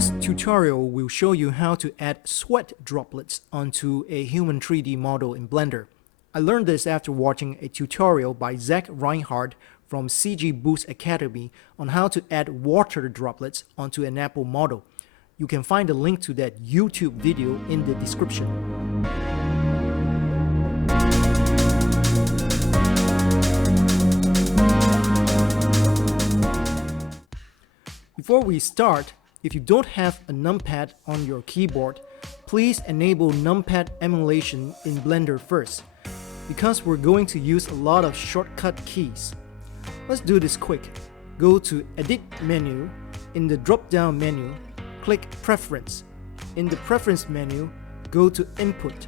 This tutorial will show you how to add sweat droplets onto a human 3D model in Blender. I learned this after watching a tutorial by Zack Reinhardt from CG Boost Academy on how to add water droplets onto an Apple model. You can find a link to that YouTube video in the description. Before we start, if you don't have a numpad on your keyboard, please enable numpad emulation in Blender first, because we're going to use a lot of shortcut keys. Let's do this quick. Go to Edit menu. In the drop-down menu, click Preference. In the Preference menu, go to Input.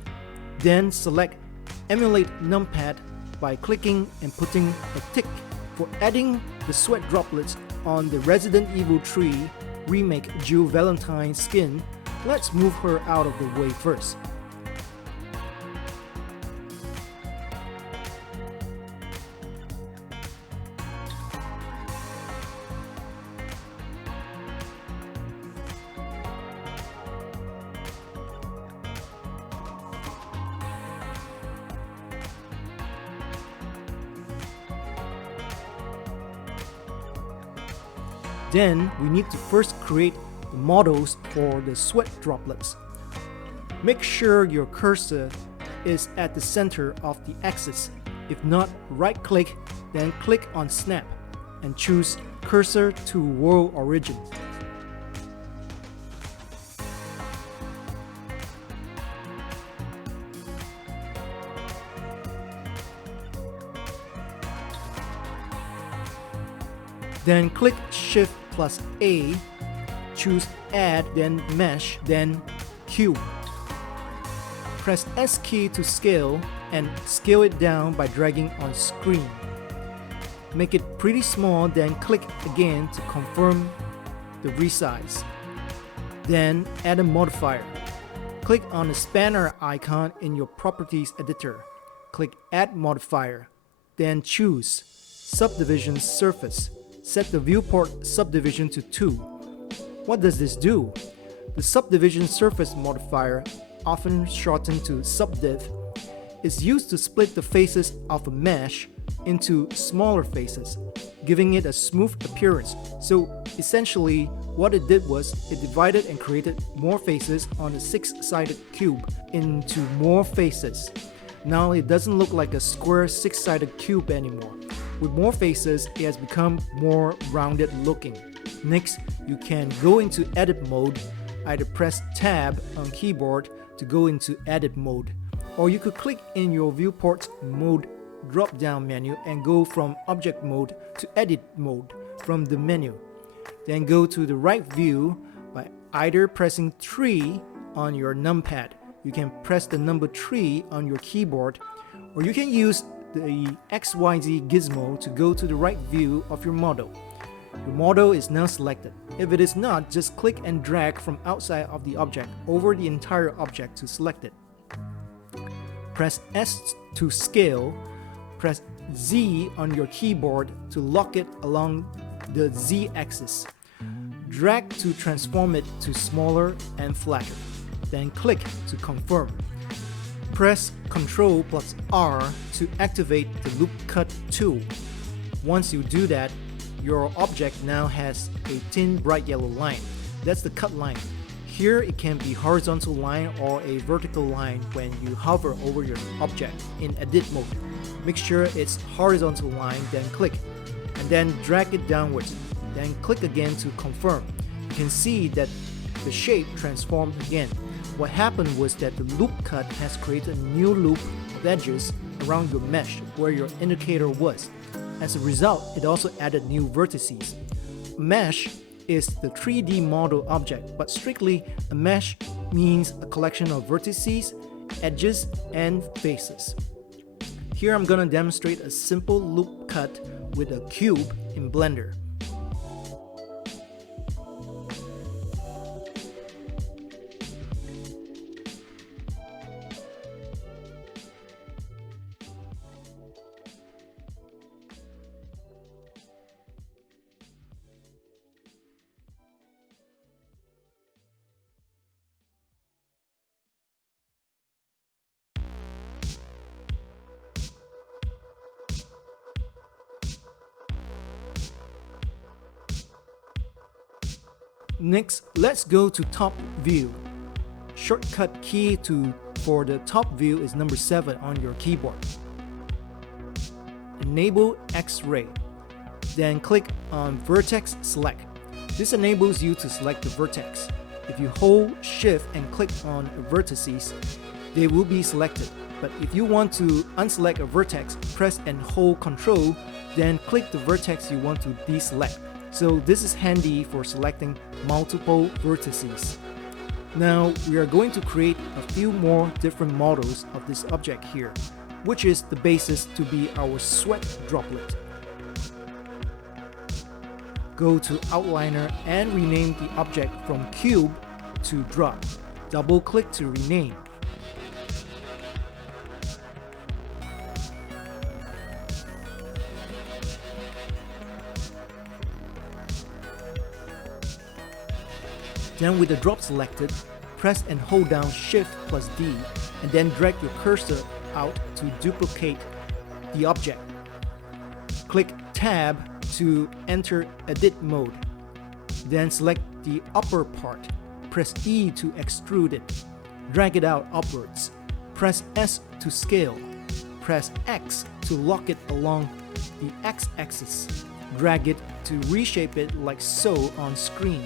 Then select Emulate Numpad by clicking and putting a tick for adding the sweat droplets on the Resident Evil 3 Remake Jill Valentine skin. Let's move her out of the way first. Then we need to first create the models for the sweat droplets. Make sure your cursor is at the center of the axis. If not, right-click, then click on Snap and choose Cursor to World Origin. Then click Shift plus A, choose Add, then Mesh, then Cube. Press S key to scale and scale it down by dragging on screen. Make it pretty small, then click again to confirm the resize. Then add a modifier. Click on the spanner icon in your Properties editor. Click Add Modifier, then choose Subdivision Surface. Set the viewport subdivision to 2. What does this do? The subdivision surface modifier, often shortened to subdiv, is used to split the faces of a mesh into smaller faces, giving it a smooth appearance. So essentially, what it did was it divided and created more faces on a 6-sided cube into more faces. Now it doesn't look like a square 6-sided cube anymore. With more faces, it has become more rounded looking. Next, you can go into edit mode. Either press Tab on keyboard to go into edit mode, or you could click in your viewport mode drop-down menu and go from object mode to edit mode from the menu. Then go to the right view by either pressing 3 on your numpad. You can press the number 3 on your keyboard, or you can use the XYZ gizmo to go to the right view of your model. Your model is now selected. If it is not, just click and drag from outside of the object over the entire object to select it. Press S to scale. Press Z on your keyboard to lock it along the Z axis. Drag to transform it to smaller and flatter. Then click to confirm. Press Ctrl plus R to activate the Loop Cut tool. Once you do that, your object now has a thin bright yellow line. That's the cut line. Here it can be horizontal line or a vertical line when you hover over your object in edit mode. Make sure it's horizontal line, then click, and then drag it downwards. Then click again to confirm. You can see that the shape transformed again. What happened was that the loop cut has created a new loop of edges around your mesh where your indicator was. As a result, it also added new vertices. A mesh is the 3D model object, but strictly a mesh means a collection of vertices, edges, and faces. Here I'm gonna demonstrate a simple loop cut with a cube in Blender. Next, let's go to top view. Shortcut key for the top view is number 7 on your keyboard. Enable X-ray. Then click on Vertex Select. This enables you to select the vertex. If you hold Shift and click on vertices, they will be selected. But if you want to unselect a vertex, press and hold Ctrl, then click the vertex you want to deselect. So this is handy for selecting multiple vertices. Now we are going to create a few more different models of this object here, which is the basis to be our sweat droplet. Go to Outliner and rename the object from Cube to Drop. Double click to rename. Then with the drop selected, press and hold down Shift plus D and then drag your cursor out to duplicate the object. Click Tab to enter edit mode. Then select the upper part. Press E to extrude it. Drag it out upwards. Press S to scale. Press X to lock it along the X-axis. Drag it to reshape it like so on screen.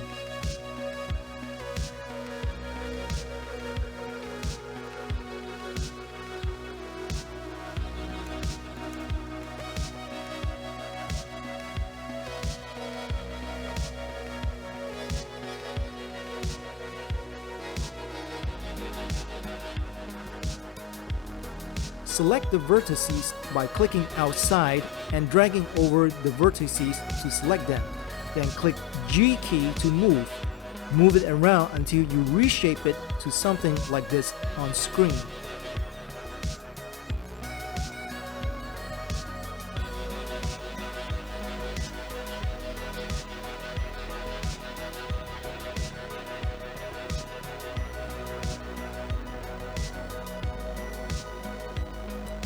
Select the vertices by clicking outside and dragging over the vertices to select them. Then click G key to move. Move it around until you reshape it to something like this on screen.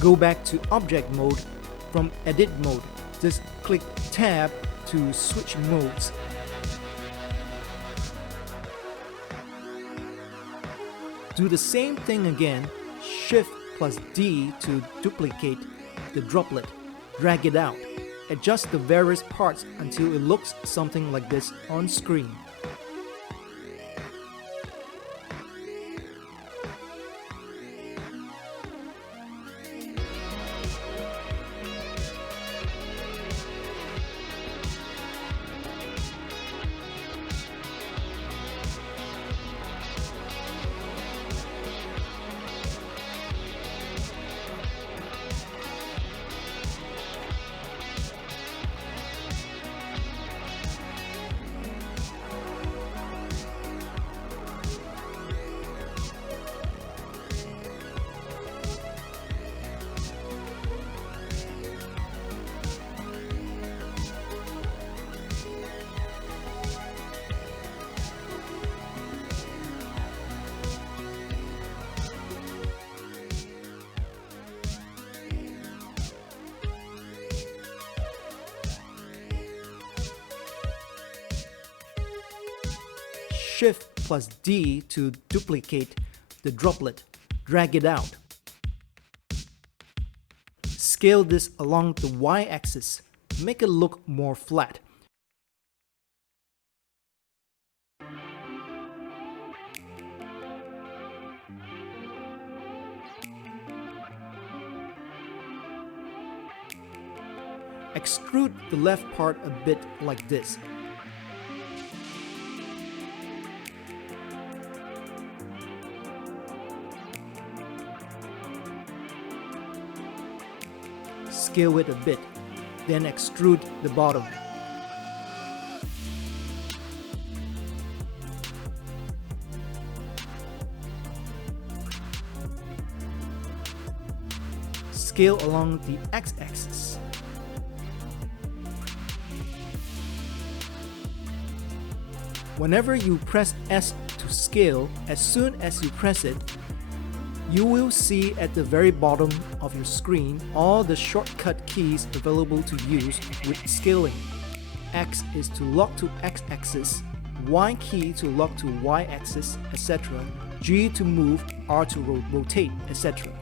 Go back to object mode. From edit mode, just click Tab to switch modes. Do the same thing again. Shift plus D to duplicate the droplet. Drag it out. Adjust the various parts until it looks something like this on screen. Shift plus D to duplicate the droplet. Drag it out. Scale this along the Y-axis. Make it look more flat. Extrude the left part a bit like this. Scale it a bit, then extrude the bottom. Scale along the X-axis. Whenever you press S to scale, as soon as you press it, you will see at the very bottom of your screen all the shortcut keys available to use with scaling. X is to lock to X-axis, Y key to lock to Y axis, etc., G to move, R to rotate, etc.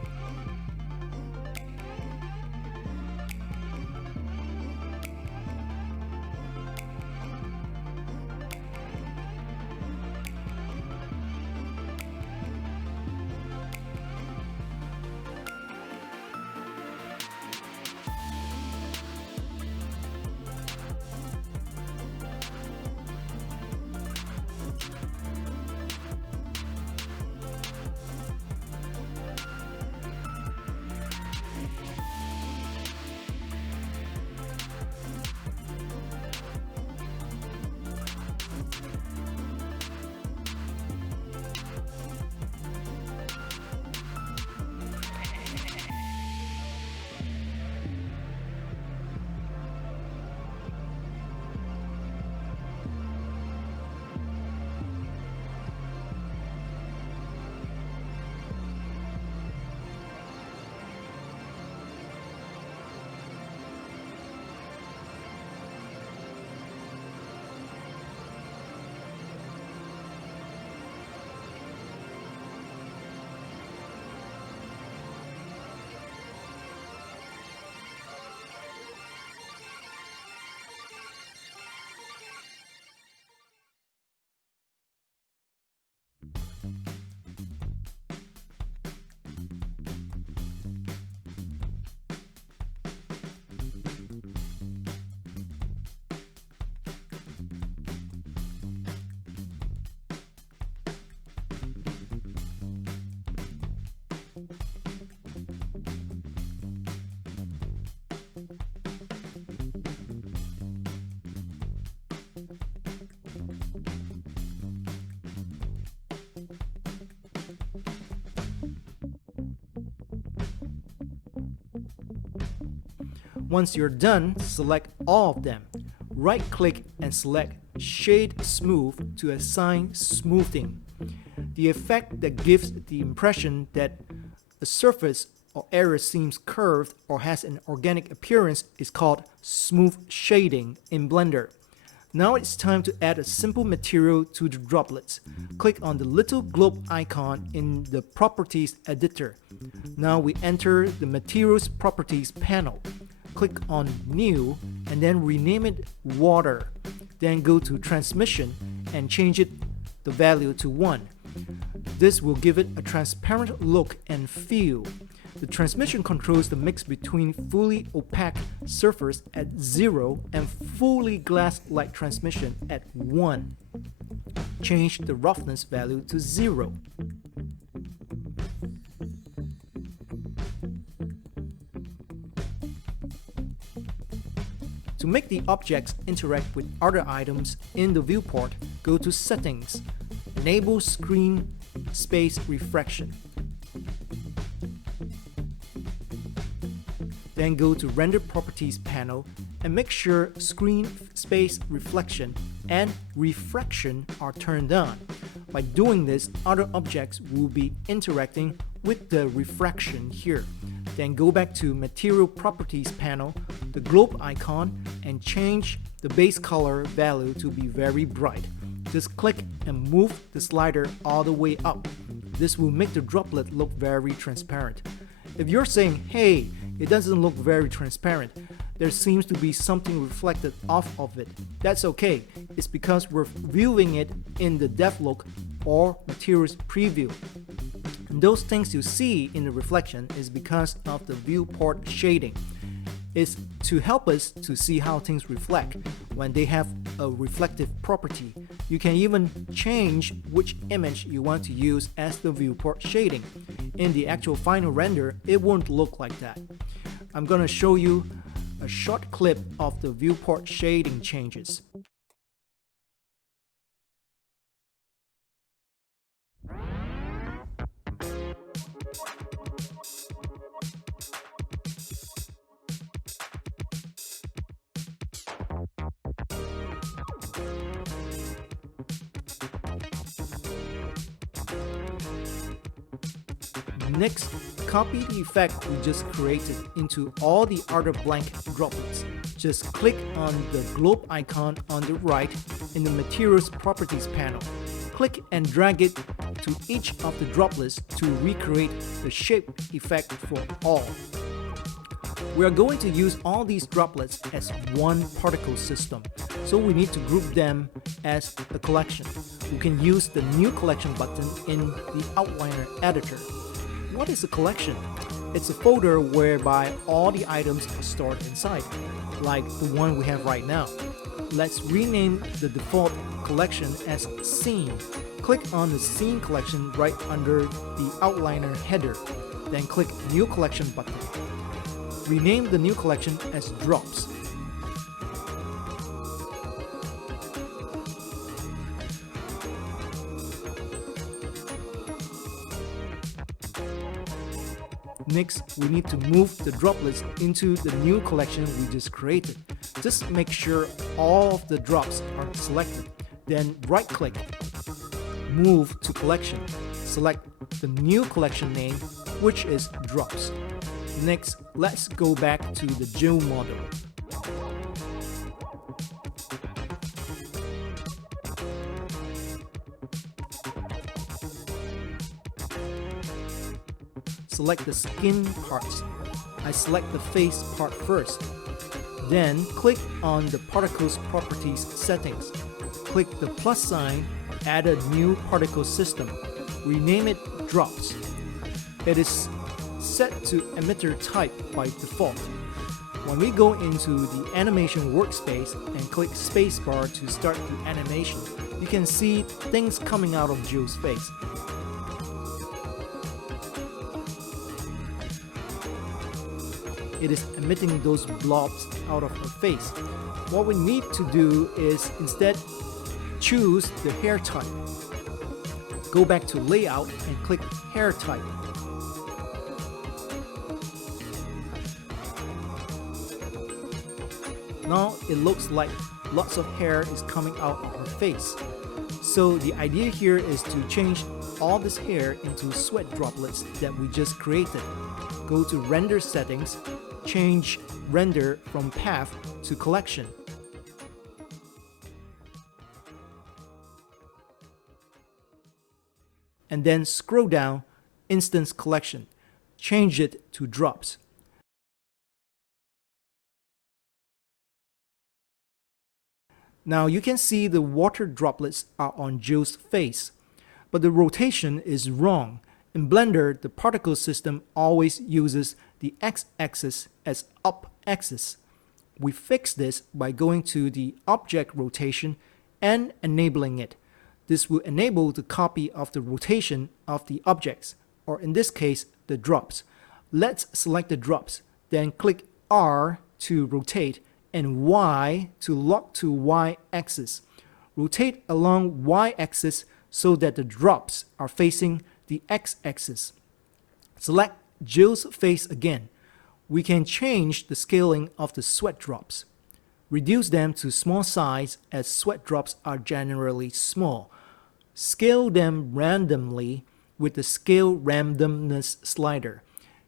Once you're done, select all of them. Right-click and select Shade Smooth to assign smoothing. The effect that gives the impression that a surface or area seems curved or has an organic appearance is called smooth shading in Blender. Now it's time to add a simple material to the droplets. Click on the little globe icon in the Properties editor. Now we enter the Materials Properties panel. Click on New and then rename it Water. Then go to Transmission and change the value to 1. This will give it a transparent look and feel. The transmission controls the mix between fully opaque surface at 0 and fully glass-like transmission at 1. Change the roughness value to 0. To make the objects interact with other items in the viewport, go to Settings, Enable Screen Space Reflection. Then go to Render Properties panel and make sure Screen Space Reflection and Refraction are turned on. By doing this, other objects will be interacting with the refraction here. Then go back to Material Properties panel, the globe icon, and change the base color value to be very bright. Just click and move the slider all the way up. This will make the droplet look very transparent. If you're saying, hey, it doesn't look very transparent, there seems to be something reflected off of it, that's okay. It's because we're viewing it in the Devlook or Materials Preview. And those things you see in the reflection is because of the viewport shading. It's to help us to see how things reflect when they have a reflective property. You can even change which image you want to use as the viewport shading. In the actual final render, it won't look like that. I'm going to show you a short clip of the viewport shading changes. Next, copy the effect we just created into all the other blank droplets. just click on the globe icon on the right in the Materials Properties panel. Click and drag it to each of the droplets to recreate the shape effect for all. We are going to use all these droplets as one particle system, so we need to group them as a collection. We can use the New Collection button in the Outliner editor. What is a collection? It's a folder whereby all the items are stored inside, like the one we have right now. Let's rename the default collection as Scene. Click on the Scene collection right under the Outliner header, then click New Collection button. Rename the new collection as Drops. Next, we need to move the droplets into the new collection we just created. Just make sure all of the drops are selected. Then right-click, move to collection. Select the new collection name, which is Drops. Next, let's go back to the Jill model. Select the skin parts. I select the face part first. Then click on the Particles Properties settings. Click the plus sign, add a new particle system. Rename it Drops. It is set to emitter type by default. When we go into the animation workspace and click spacebar to start the animation, you can see things coming out of Jill's face. It is emitting those blobs out of her face. What we need to do is instead choose the hair type. Go back to Layout and click Hair Type. Now it looks like lots of hair is coming out of her face. So the idea here is to change all this hair into sweat droplets that we just created. Go to Render Settings, change Render from Path to Collection. And then scroll down, Instance Collection. Change it to Drops. Now you can see the water droplets are on Jill's face, but the rotation is wrong. In Blender, the particle system always uses the x-axis as up axis. We fix this by going to the Object Rotation and enabling it. This will enable the copy of the rotation of the objects, or in this case, the drops. Let's select the drops, then click R to rotate and Y to lock to Y-axis. Rotate along Y-axis so that the drops are facing the X-axis. Select Jill's face again. We can change the scaling of the sweat drops. Reduce them to small size as sweat drops are generally small. Scale them randomly with the Scale Randomness slider.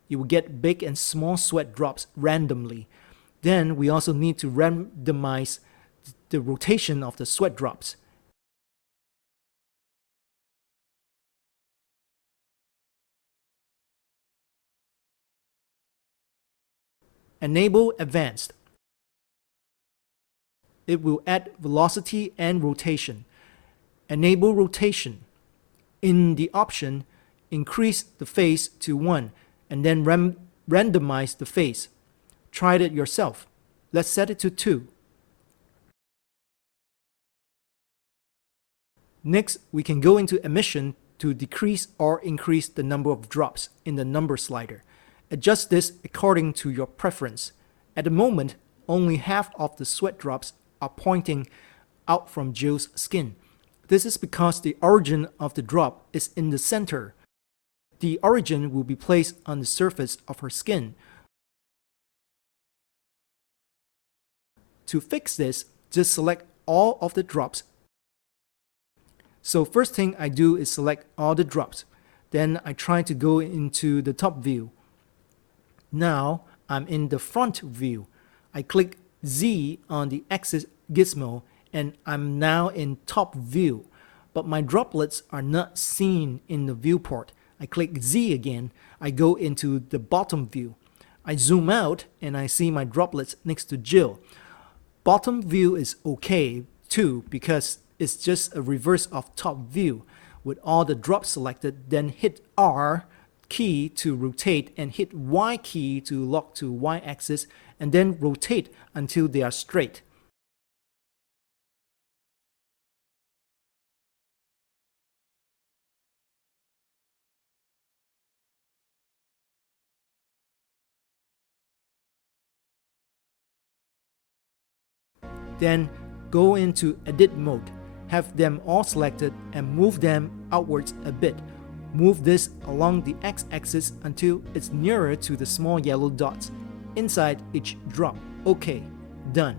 You will get big and small sweat drops randomly. Then we also need to randomize the rotation of the sweat drops. Enable Advanced. It will add velocity and rotation. Enable Rotation. In the option, increase the phase to 1 and then randomize the phase. Try it yourself. Let's set it to 2. Next, we can go into Emission to decrease or increase the number of drops in the number slider. Adjust this according to your preference. At the moment, only half of the sweat drops are pointing out from Jill's skin. This is because the origin of the drop is in the center. The origin will be placed on the surface of her skin. To fix this, just select all of the drops. So first thing I do is select all the drops. Then I try to go into the top view. Now I'm in the front view. I click Z on the axis gizmo, and I'm now in top view, but my droplets are not seen in the viewport. I click Z again, I go into the bottom view. I zoom out and I see my droplets next to Jill. Bottom view is okay too because it's just a reverse of top view. With all the drops selected, then hit R key to rotate and hit Y key to lock to Y axis, and then rotate until they are straight. Then go into edit mode, have them all selected and move them outwards a bit. Move this along the x-axis until it's nearer to the small yellow dots inside each drop. OK, done.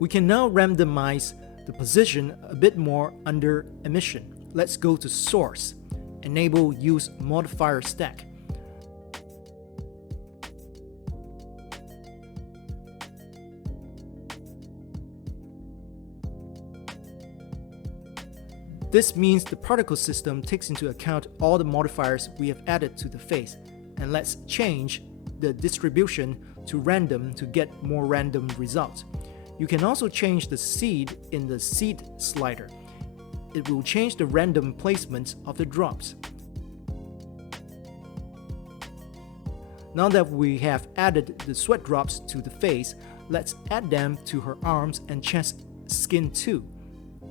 We can now randomize the position a bit more under emission. Let's go to Source, enable Use Modifier Stack. This means the particle system takes into account all the modifiers we have added to the face. And let's change the distribution to random to get more random results. You can also change the seed in the seed slider. It will change the random placement of the drops. Now that we have added the sweat drops to the face, let's add them to her arms and chest skin too.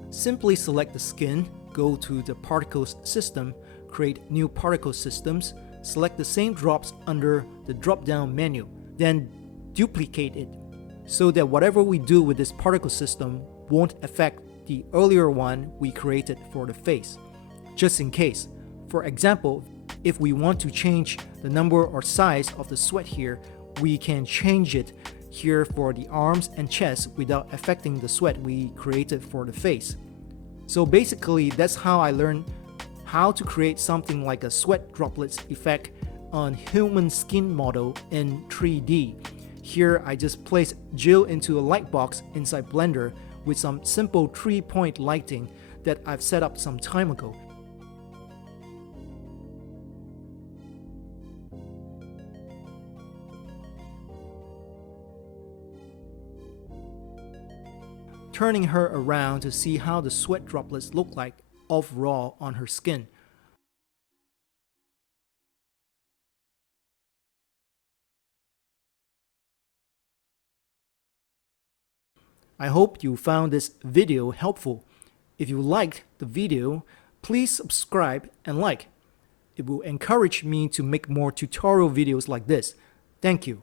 Simply select the skin, go to the particles system, create new particle systems, select the same drops under the drop-down menu, then duplicate it so that whatever we do with this particle system won't affect the earlier one we created for the face. Just in case, for example, if we want to change the number or size of the sweat here, we can change it here for the arms and chest without affecting the sweat we created for the face. So basically, that's how I learned how to create something like a sweat droplets effect on human skin model in 3D. Here I just placed Jill into a light box inside Blender with some simple 3-point lighting that I've set up some time ago. Turning her around to see how the sweat droplets look like overall on her skin. I hope you found this video helpful. If you liked the video, please subscribe and like. It will encourage me to make more tutorial videos like this. Thank you.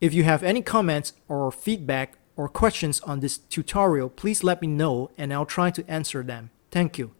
If you have any comments or feedback or questions on this tutorial, please let me know and I'll try to answer them. Thank you.